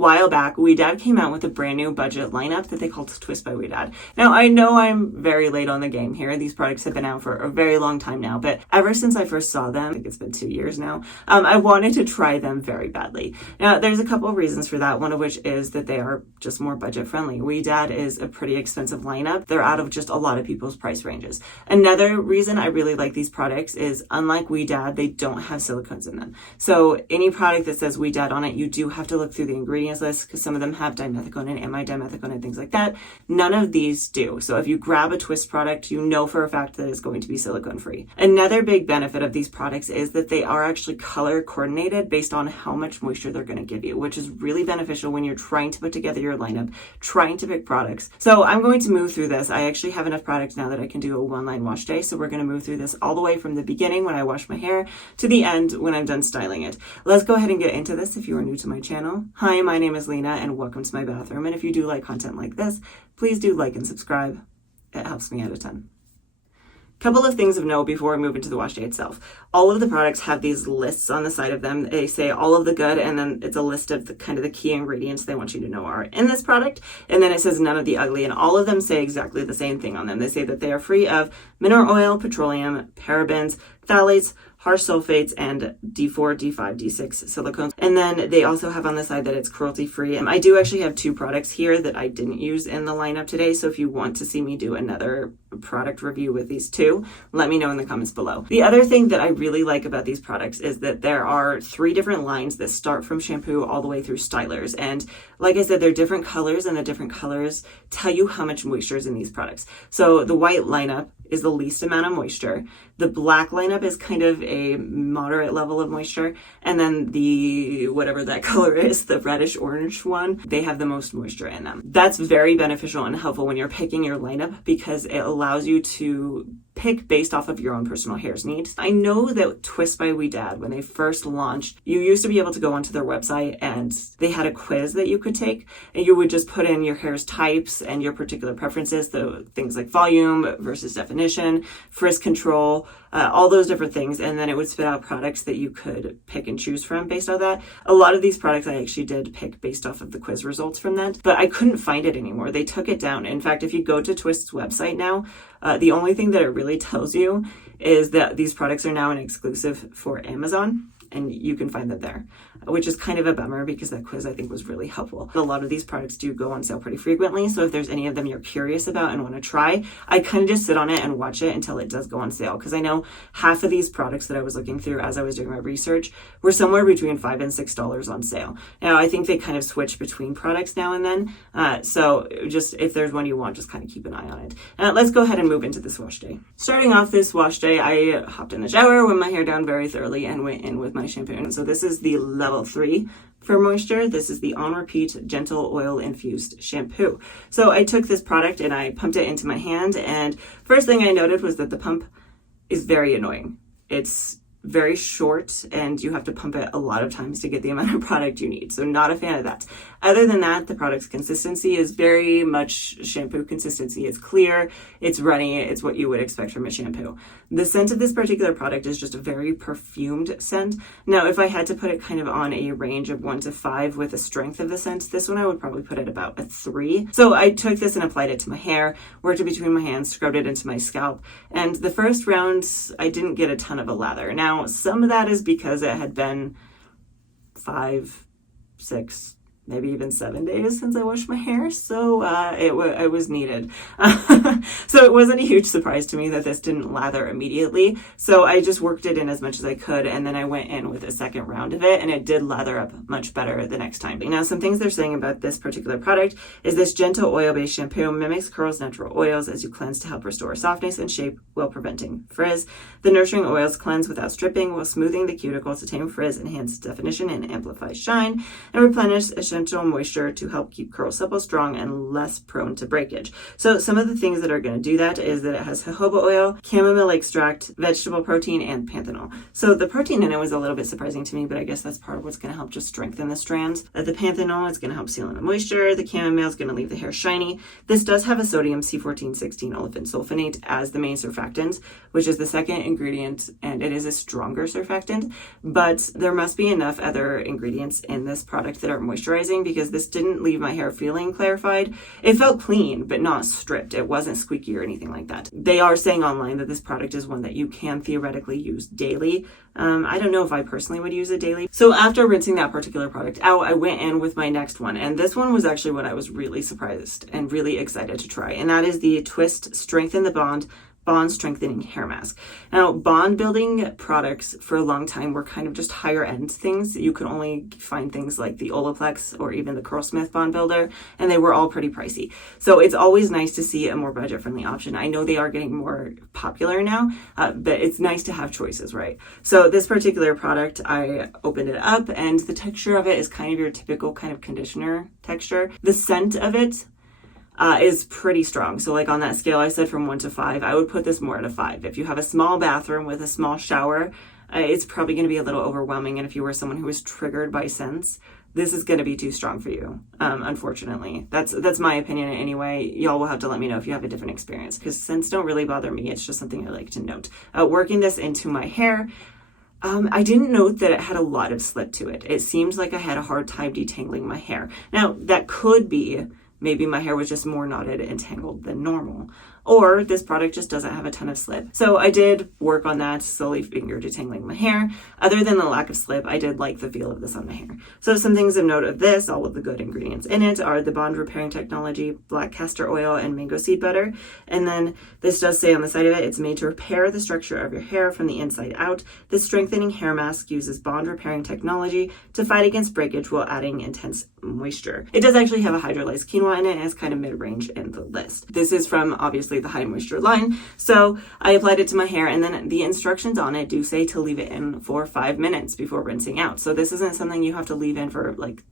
while back, Ouidad came out with a brand new budget lineup that they called Twist by Ouidad. Now, I know I'm very late on the game here. These products have been out for a very long time now, but ever since I first saw them, I think it's been 2 years now, I wanted to try them very badly. Now, there's a couple of reasons for that, one of which is that they are just more budget friendly. Ouidad is a pretty expensive lineup. They're out of just a lot of people's price ranges. Another reason I really like these products is, unlike Ouidad, they don't have silicones in them. So any product that says Ouidad on it, you do have to look through the ingredients list because some of them have dimethicone and amidimethicone and things like that. None of these do. So if you grab a Twist product, you know for a fact that it's going to be silicone free. Another big benefit of these products is that they are actually color coordinated based on how much moisture they're going to give you, which is really beneficial when you're trying to put together your lineup, trying to pick products. So I'm going to move through this. I actually have enough product now that I can do a one-line wash day. So we're going to move through this all the way from the beginning when I wash my hair to the end when I'm done styling it. Let's go ahead and get into this if you are new to my channel. Hi, my name is Lena and welcome to my bathroom. And if you do like content like this, please do like and subscribe. It helps me out a ton. Couple of things of note before we move into the wash day itself. All of the products have these lists on the side of them. They say all of the good, and then it's a list of the kind of the key ingredients they want you to know are in this product. And then it says none of the ugly, and all of them say exactly the same thing on them. They say that they are free of mineral oil, petroleum, parabens, phthalates, harsh sulfates, and D4, D5, D6 silicones. And then they also have on the side that it's cruelty free. I do actually have 2 products here that I didn't use in the lineup today. So if you want to see me do another product review with these 2, let me know in the comments below. The other thing that I really like about these products is that there are 3 different lines that start from shampoo all the way through stylers. And like I said, they're different colors, and the different colors tell you how much moisture is in these products. So the white lineup is the least amount of moisture. The black lineup is kind of a moderate level of moisture. And then the, whatever that color is, the reddish orange one, they have the most moisture in them. That's very beneficial and helpful when you're picking your lineup because it allows you to pick based off of your own personal hair's needs. I know that Twist by Ouidad, when they first launched, you used to be able to go onto their website and they had a quiz that you could take, and you would just put in your hair's types and your particular preferences, the things like volume versus definition, frizz control, all those different things, and then it would spit out products that you could pick and choose from based on that. A lot of these products I actually did pick based off of the quiz results from that, but I couldn't find it anymore. They took it down. In fact, if you go to Twist's website now, the only thing that it really tells you is that these products are now an exclusive for Amazon, and you can find them there, which is kind of a bummer because that quiz I think was really helpful. A lot of these products do go on sale pretty frequently, so if there's any of them you're curious about and want to try, I kind of just sit on it and watch it until it does go on sale, because I know half of these products that I was looking through as I was doing my research were somewhere between $5 and $6 on sale. Now, I think they kind of switch between products now and then, so just if there's one you want, just kind of keep an eye on it. Let's go ahead and move into this wash day. Starting off this wash day, I hopped in the shower, wet my hair down very thoroughly, and went in with my shampoo. And so this is the level 3 for moisture. This is the On Repeat Gentle Oil Infused Shampoo. So I took this product and I pumped it into my hand, and first thing I noted was that the pump is very annoying. It's very short and you have to pump it a lot of times to get the amount of product you need. So not a fan of that. Other than that, the product's consistency is very much shampoo consistency. It's clear, it's runny, it's what you would expect from a shampoo. The scent of this particular product is just a very perfumed scent. Now, if I had to put it kind of on a range of 1 to 5 with the strength of the scent, this one I would probably put at about a 3. So I took this and applied it to my hair, worked it between my hands, scrubbed it into my scalp. And the first round, I didn't get a ton of a lather. Now, some of that is because it had been 5, 6, maybe even 7 days since I washed my hair, so it was needed. So it wasn't a huge surprise to me that this didn't lather immediately, so I just worked it in as much as I could, and then I went in with a second round of it, and it did lather up much better the next time. Now, some things they're saying about this particular product is this gentle oil-based shampoo mimics curls natural oils as you cleanse to help restore softness and shape while preventing frizz. The nurturing oils cleanse without stripping while smoothing the cuticle to tame frizz, enhance definition, and amplify shine, and replenish essential moisture to help keep curls supple, strong, and less prone to breakage. So some of the things that are going to do that is that it has jojoba oil, chamomile extract, vegetable protein, and panthenol. So the protein in it was a little bit surprising to me, but I guess that's part of what's going to help just strengthen the strands. The panthenol is going to help seal in the moisture. The chamomile is going to leave the hair shiny. This does have a sodium C14-16 olefin sulfonate as the main surfactant, which is the second ingredient, and it is a stronger surfactant, but there must be enough other ingredients in this product that are moisturizing surprising because this didn't leave my hair feeling clarified. It felt clean, but not stripped. It wasn't squeaky or anything like that. They are saying online that this product is one that you can theoretically use daily. I don't know if I personally would use it daily. So after rinsing that particular product out, I went in with my next one. And this one was actually what I was really surprised and really excited to try. And that is the Twist Strengthen the Bond Strengthening Hair Mask. Now, bond building products for a long time were kind of just higher end things. You could only find things like the Olaplex or even the Curlsmith Bond Builder, and they were all pretty pricey. So it's always nice to see a more budget friendly option. I know they are getting more popular now, but it's nice to have choices, right? So this particular product, I opened it up and the texture of it is kind of your typical kind of conditioner texture. The scent of it is pretty strong. So like on that scale I said from 1 to 5, I would put this more at a 5. If you have a small bathroom with a small shower, it's probably going to be a little overwhelming. And if you were someone who was triggered by scents, this is going to be too strong for you. Unfortunately, that's my opinion anyway. Y'all will have to let me know if you have a different experience, because scents don't really bother me. It's just something I like to note. Working this into my hair, I didn't note that it had a lot of slip to it. It seemed like I had a hard time detangling my hair. Now, that could be maybe my hair was just more knotted and tangled than normal. Or this product just doesn't have a ton of slip. So I did work on that, slowly finger detangling my hair. Other than the lack of slip, I did like the feel of this on my hair. So some things of note of this, all of the good ingredients in it are the bond repairing technology, black castor oil, and mango seed butter. And then this does say on the side of it, it's made to repair the structure of your hair from the inside out. This strengthening hair mask uses bond repairing technology to fight against breakage while adding intense moisture. It does actually have a hydrolyzed quinoa in it, and it's kind of mid-range in the list. This is from obviously the high moisture line. So I applied it to my hair, and then the instructions on it do say to leave it in for 5 minutes before rinsing out. So this isn't something you have to leave in for like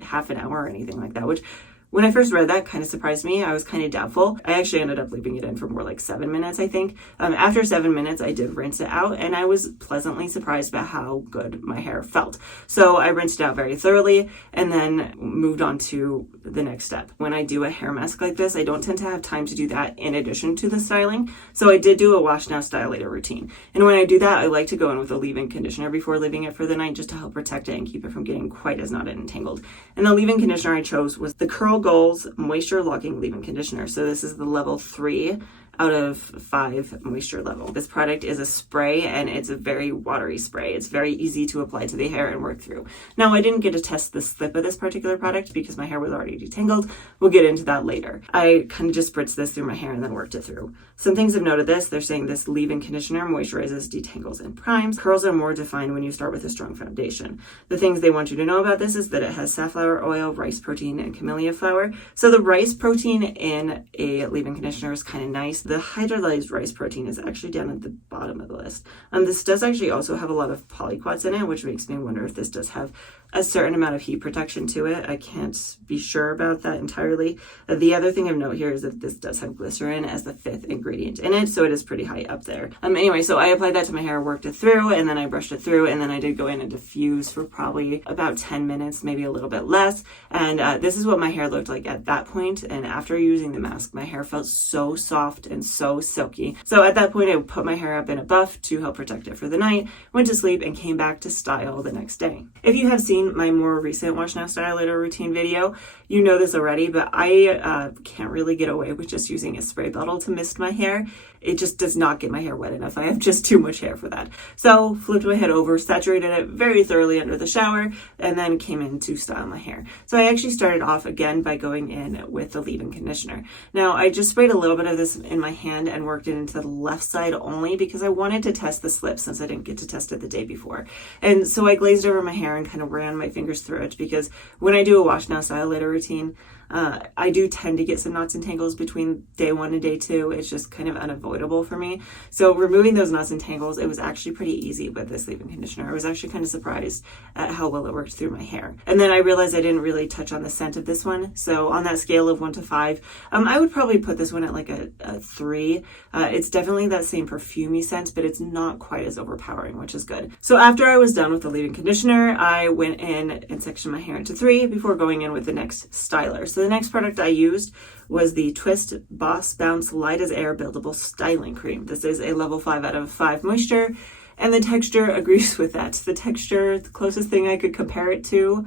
half an hour or anything like that, which when I first read that kind of surprised me. I was kind of doubtful. I actually ended up leaving it in for more like 7 minutes, I think. After 7 minutes, I did rinse it out, and I was pleasantly surprised by how good my hair felt. So I rinsed it out very thoroughly and then moved on to the next step. When I do a hair mask like this, I don't tend to have time to do that in addition to the styling. So I did do a wash now, style later routine. And when I do that, I like to go in with a leave-in conditioner before leaving it for the night, just to help protect it and keep it from getting quite as knotted and tangled. And the leave-in conditioner I chose was the Curl Goals Moisture Locking Leave-In Conditioner. So this is the level 3 out of 5 moisture level. This product is a spray, and it's a very watery spray. It's very easy to apply to the hair and work through. Now, I didn't get to test the slip of this particular product because my hair was already detangled. We'll get into that later. I kind of just spritzed this through my hair and then worked it through. Some things of note of this, they're saying this leave-in conditioner moisturizes, detangles, and primes. Curls are more defined when you start with a strong foundation. The things they want you to know about this is that it has safflower oil, rice protein, and camellia flower. So the rice protein in a leave-in conditioner is kind of nice. The hydrolyzed rice protein is actually down at the bottom of the list. This does actually also have a lot of polyquats in it, which makes me wonder if this does have a certain amount of heat protection to it. I can't be sure about that entirely. The other thing of note here is that this does have glycerin as the 5th ingredient in it, so it is pretty high up there. Anyway, so I applied that to my hair, worked it through, and then I brushed it through, and then I did go in and diffuse for probably about 10 minutes, maybe a little bit less. And this is what my hair looked like at that point. And after using the mask, my hair felt so soft and so silky. So at that point, I put my hair up in a buff to help protect it for the night, went to sleep, and came back to style the next day. If you have seen my more recent wash now, style later routine video, you know this already, but I can't really get away with just using a spray bottle to mist my hair. It just does not get my hair wet enough. I have just too much hair for that. So flipped my head over, saturated it very thoroughly under the shower, and then came in to style my hair. So I actually started off again by going in with the leave-in conditioner. Now I just sprayed a little bit of this in my hand and worked it into the left side only because I wanted to test the slip since I didn't get to test it the day before. And so I glazed over my hair and kind of ran my fingers through it because when I do a wash now, style later routine, I do tend to get some knots and tangles between day 1 and day 2. It's just kind of unavoidable for me. So removing those knots and tangles, it was actually pretty easy with this leave-in conditioner. I was actually kind of surprised at how well it worked through my hair. And then I realized I didn't really touch on the scent of this one. So on that scale of 1 to 5, I would probably put this one at like a 3. It's definitely that same perfumey scent, but it's not quite as overpowering, which is good. So after I was done with the leave-in conditioner, I went in and sectioned my hair into 3 before going in with the next styler. So the next product I used was the Twist Boss Bounce Light as Air Buildable Styling Cream. This is a level 5 out of 5 moisture, and the texture agrees with that. The texture, the closest thing I could compare it to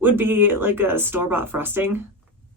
would be like a store-bought frosting.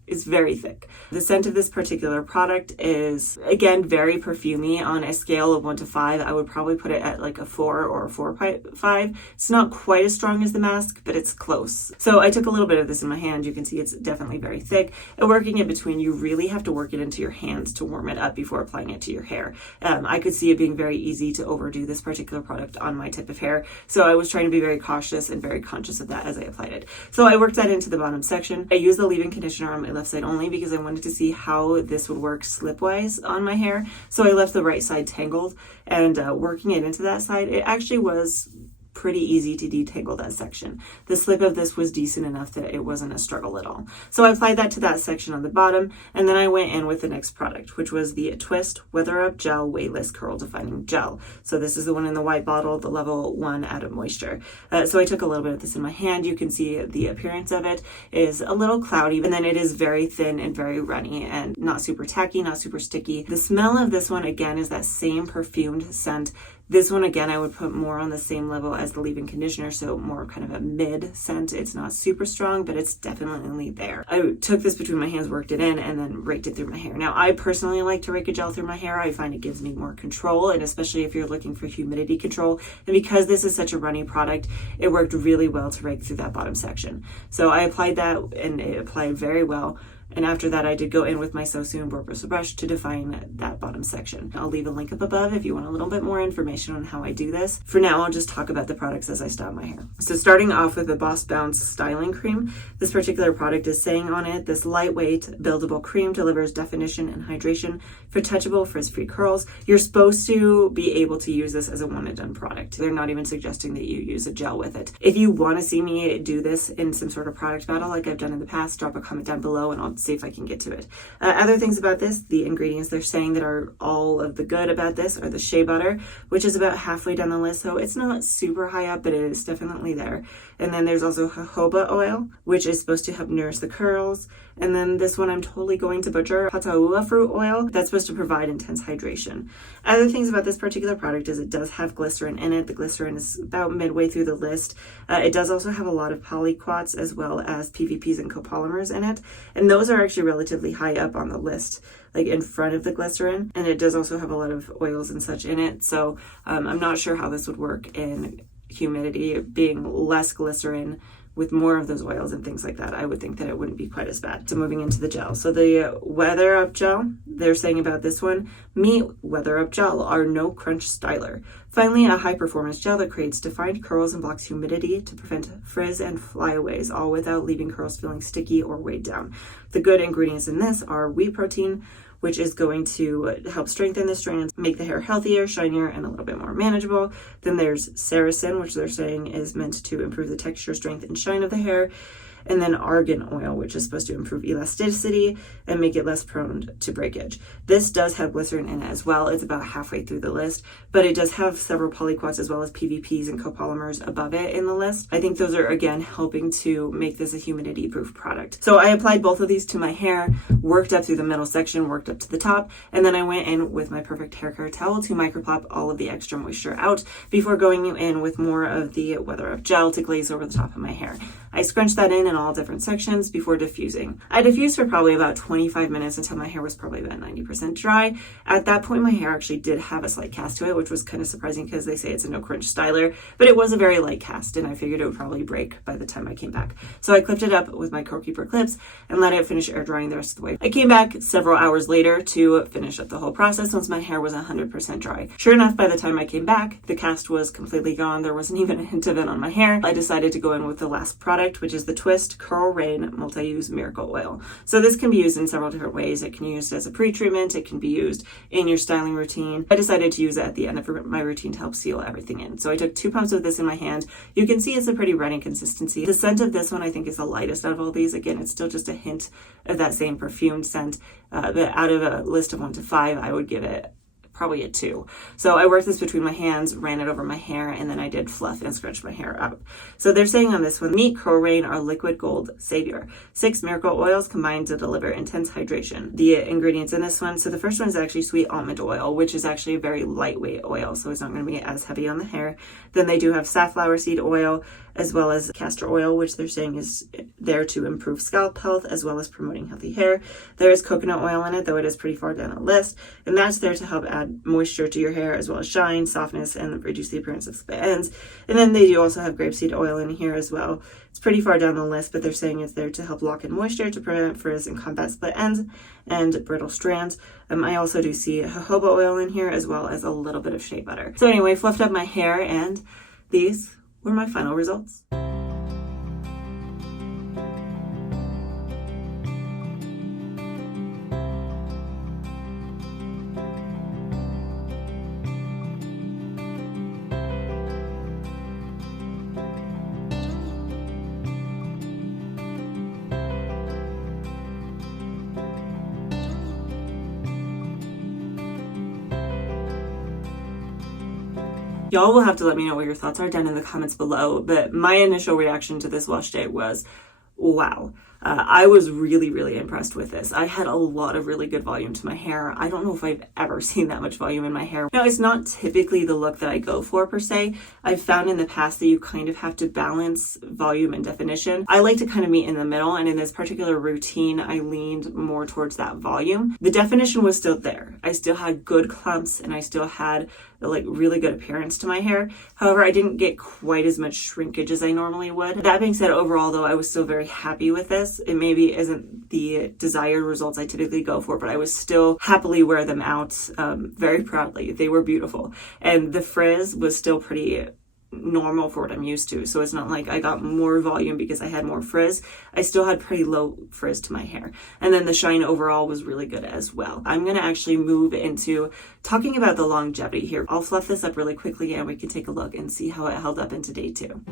It's very thick. The scent of this particular product is, again, very perfumey. On a scale of 1 to 5, I would probably put it at like a 4 or a 4.5. It's not quite as strong as the mask, but it's close. So I took a little bit of this in my hand. You can see it's definitely very thick. And working it between, you really have to work it into your hands to warm it up before applying it to your hair. I could see it being very easy to overdo this particular product on my type of hair. So I was trying to be very cautious and very conscious of that as I applied it. So I worked that into the bottom section. I used the leave-in conditioner on my left side only because I wanted to see how this would work slip-wise on my hair. So I left the right side tangled, and working it into that side, it actually was pretty easy to detangle that section. The slip of this was decent enough that it wasn't a struggle at all. So I applied that to that section on the bottom, and then I went in with the next product, which was the Twist Weather Up Gel Weightless Curl Defining Gel. So this is the one in the white bottle, the level 1 Added Moisture. So I took a little bit of this in my hand. You can see the appearance of it is a little cloudy, and then it is very thin and very runny and not super tacky, not super sticky. The smell of this one, again, is that same perfumed scent. This one, again, I would put more on the same level as the leave-in conditioner, so more kind of a mid scent. It's not super strong, but it's definitely there. I took this between my hands, worked it in, and then raked it through my hair. Now, I personally like to rake a gel through my hair. I find it gives me more control, and especially if you're looking for humidity control. And because this is such a runny product, it worked really well to rake through that bottom section. So I applied that, and it applied very well. And after that, I did go in with my So Soon Boar Bristle brush to define that bottom section. I'll leave a link up above if you want a little bit more information on how I do this. For now, I'll just talk about the products as I style my hair. So starting off with the Boss Bounce Styling Cream, this particular product is saying on it, this lightweight, buildable cream delivers definition and hydration for touchable, frizz-free curls. You're supposed to be able to use this as a one-and-done product. They're not even suggesting that you use a gel with it. If you want to see me do this in some sort of product battle like I've done in the past, drop a comment down below and I'll see if I can get to it. Other things about this, the ingredients they're saying that are all of the good about this are the shea butter, which is about halfway down the list, so it's not super high up, but it is definitely there. And then there's also jojoba oil, which is supposed to help nourish the curls. And then this one I'm totally going to butcher, pataua fruit oil, that's supposed to provide intense hydration. Other things about this particular product is it does have glycerin in it. The glycerin is about midway through the list. It does also have a lot of polyquats as well as PVPs and copolymers in it. And those are actually relatively high up on the list, like in front of the glycerin. And it does also have a lot of oils and such in it. So I'm not sure how this would work in humidity, being less glycerin with more of those oils and things like that. I would think that it wouldn't be quite as bad. So moving into the gel. So the Weather Up Gel, they're saying about this one, meet Weather Up Gel, our no crunch styler. Finally, a high performance gel that creates defined curls and blocks humidity to prevent frizz and flyaways, all without leaving curls feeling sticky or weighed down. The good ingredients in this are wheat protein, which is going to help strengthen the strands, make the hair healthier, shinier, and a little bit more manageable. Then there's Saracen, which they're saying is meant to improve the texture, strength, and shine of the hair. And then argan oil, which is supposed to improve elasticity and make it less prone to breakage. This does have glycerin in it as well. It's about halfway through the list, but it does have several polyquats as well as PVPs and copolymers above it in the list. I think those are, again, helping to make this a humidity-proof product. So I applied both of these to my hair, worked up through the middle section, worked up to the top, and then I went in with my perfect hair care towel to microplop all of the extra moisture out before going in with more of the Weather Up Gel to glaze over the top of my hair. I scrunched that in all different sections before diffusing. I diffused for probably about 25 minutes until my hair was probably about 90% dry. At that point, my hair actually did have a slight cast to it, which was kind of surprising because they say it's a no crunch styler, but it was a very light cast and I figured it would probably break by the time I came back. So I clipped it up with my Curl Keeper clips and let it finish air drying the rest of the way. I came back several hours later to finish up the whole process once my hair was 100% dry. Sure enough, by the time I came back, the cast was completely gone. There wasn't even a hint of it on my hair. I decided to go in with the last product, which is the Twist Curl Rain Multi-Use Miracle Oil. So this can be used in several different ways. It can be used as a pre-treatment. It can be used in your styling routine. I decided to use it at the end of my routine to help seal everything in. So I took 2 pumps of this in my hand. You can see it's a pretty runny consistency. The scent of this one I think is the lightest out of all these. Again, it's still just a hint of that same perfumed scent, but out of a list of 1 to 5, I would give it probably a 2. So I worked this between my hands, ran it over my hair, and then I did fluff and scrunch my hair out. So they're saying on this one, meet Curl Rain, our liquid gold savior. 6 miracle oils combined to deliver intense hydration. The ingredients in this one, so the first one is actually sweet almond oil, which is actually a very lightweight oil, so it's not going to be as heavy on the hair. Then they do have safflower seed oil, as well as castor oil, which they're saying is there to improve scalp health as well as promoting healthy hair. There is coconut oil in it, though it is pretty far down the list, and that's there to help add moisture to your hair as well as shine, softness, and reduce the appearance of split ends. And then they do also have grapeseed oil in here as well. It's pretty far down the list, but they're saying it's there to help lock in moisture, to prevent frizz and combat split ends and brittle strands. I also do see jojoba oil in here as well as a little bit of shea butter. So anyway, fluffed up my hair, and these were my final results. Y'all will have to let me know what your thoughts are down in the comments below, but my initial reaction to this wash day was, wow. I was really, really impressed with this. I had a lot of really good volume to my hair. I don't know if I've ever seen that much volume in my hair. Now, it's not typically the look that I go for per se. I've found in the past that you kind of have to balance volume and definition. I like to kind of meet in the middle, and in this particular routine, I leaned more towards that volume. The definition was still there. I still had good clumps, and I still had like really good appearance to my hair. However, I didn't get quite as much shrinkage as I normally would. That being said, overall though, I was still very happy with this. It maybe isn't the desired results I typically go for, but I was still happily wear them out very proudly. They were beautiful. And the frizz was still pretty normal for what I'm used to. So it's not like I got more volume because I had more frizz. I still had pretty low frizz to my hair. And then the shine overall was really good as well. I'm going to actually move into talking about the longevity here. I'll fluff this up really quickly and we can take a look and see how it held up into day 2.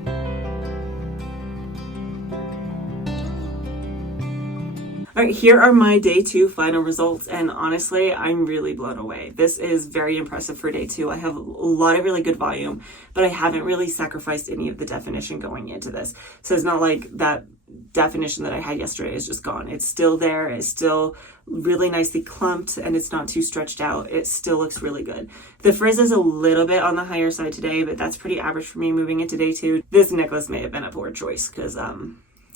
All right, here are my day 2 final results, and honestly, I'm really blown away. This is very impressive for day 2. I have a lot of really good volume, but I haven't really sacrificed any of the definition going into this. So it's not like that definition that I had yesterday is just gone. It's still there. It's still really nicely clumped, and it's not too stretched out. It still looks really good. The frizz is a little bit on the higher side today, but that's pretty average for me moving into day 2. This necklace may have been a poor choice because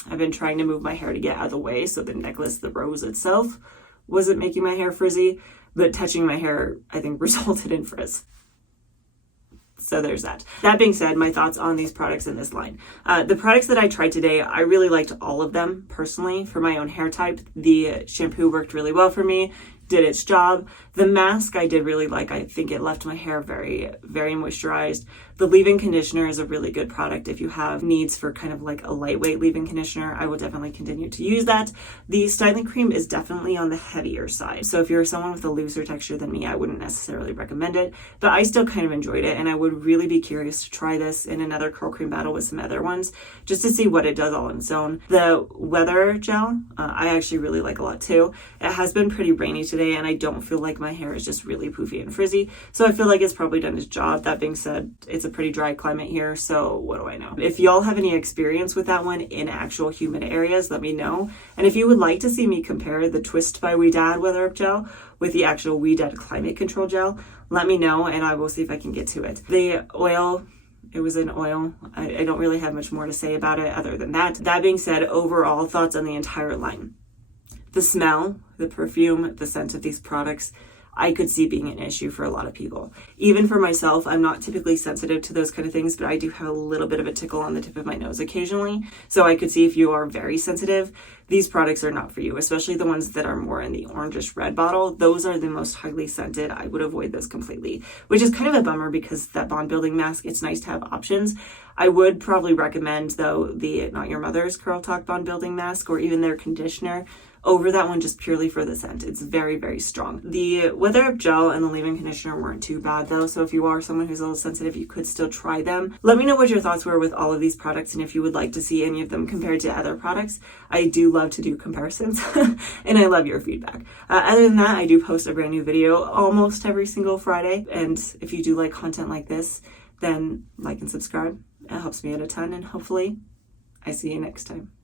I've been trying to move my hair to get out of the way, so the necklace, the rose itself, wasn't making my hair frizzy, but touching my hair, I think, resulted in frizz. So there's that. That being said, my thoughts on these products in this line. The products that I tried today, I really liked all of them personally for my own hair type. The shampoo worked really well for me, did its job. The mask I did really like. I think it left my hair very, very moisturized. The leave-in conditioner is a really good product if you have needs for kind of like a lightweight leave-in conditioner. I will definitely continue to use that. The styling cream is definitely on the heavier side. So if you're someone with a looser texture than me, I wouldn't necessarily recommend it, but I still kind of enjoyed it, and I would really be curious to try this in another curl cream battle with some other ones just to see what it does all on its own. The weather gel, I actually really like a lot too. It has been pretty rainy today, and I don't feel like my hair is just really poofy and frizzy, so I feel like it's probably done its job. That being said, it's a pretty dry climate here, so what do I know? If y'all have any experience with that one in actual humid areas, let me know. And if you would like to see me compare the Twist by Ouidad Weather Up Gel with the actual Ouidad Climate Control Gel, let me know and I will see if I can get to it. The oil, it was an oil. I don't really have much more to say about it other than that. That being said, overall thoughts on the entire line. The smell, the perfume, the scent of these products, I could see being an issue for a lot of people. Even for myself, I'm not typically sensitive to those kind of things, but I do have a little bit of a tickle on the tip of my nose occasionally. So I could see if you are very sensitive, these products are not for you, especially the ones that are more in the orangish red bottle. Those are the most highly scented. I would avoid those completely, which is kind of a bummer because that bond building mask, it's nice to have options. I would probably recommend though the Not Your Mother's Curl Talk Bond Building Mask or even their conditioner over that one just purely for the scent. It's very, very strong. The Weather Up Gel and the leave-in conditioner weren't too bad though, so if you are someone who's a little sensitive, you could still try them. Let me know what your thoughts were with all of these products and if you would like to see any of them compared to other products. I do love to do comparisons and I love your feedback. Other than that, I do post a brand new video almost every single Friday, and if you do like content like this, then like and subscribe. It helps me out a ton, and hopefully I see you next time.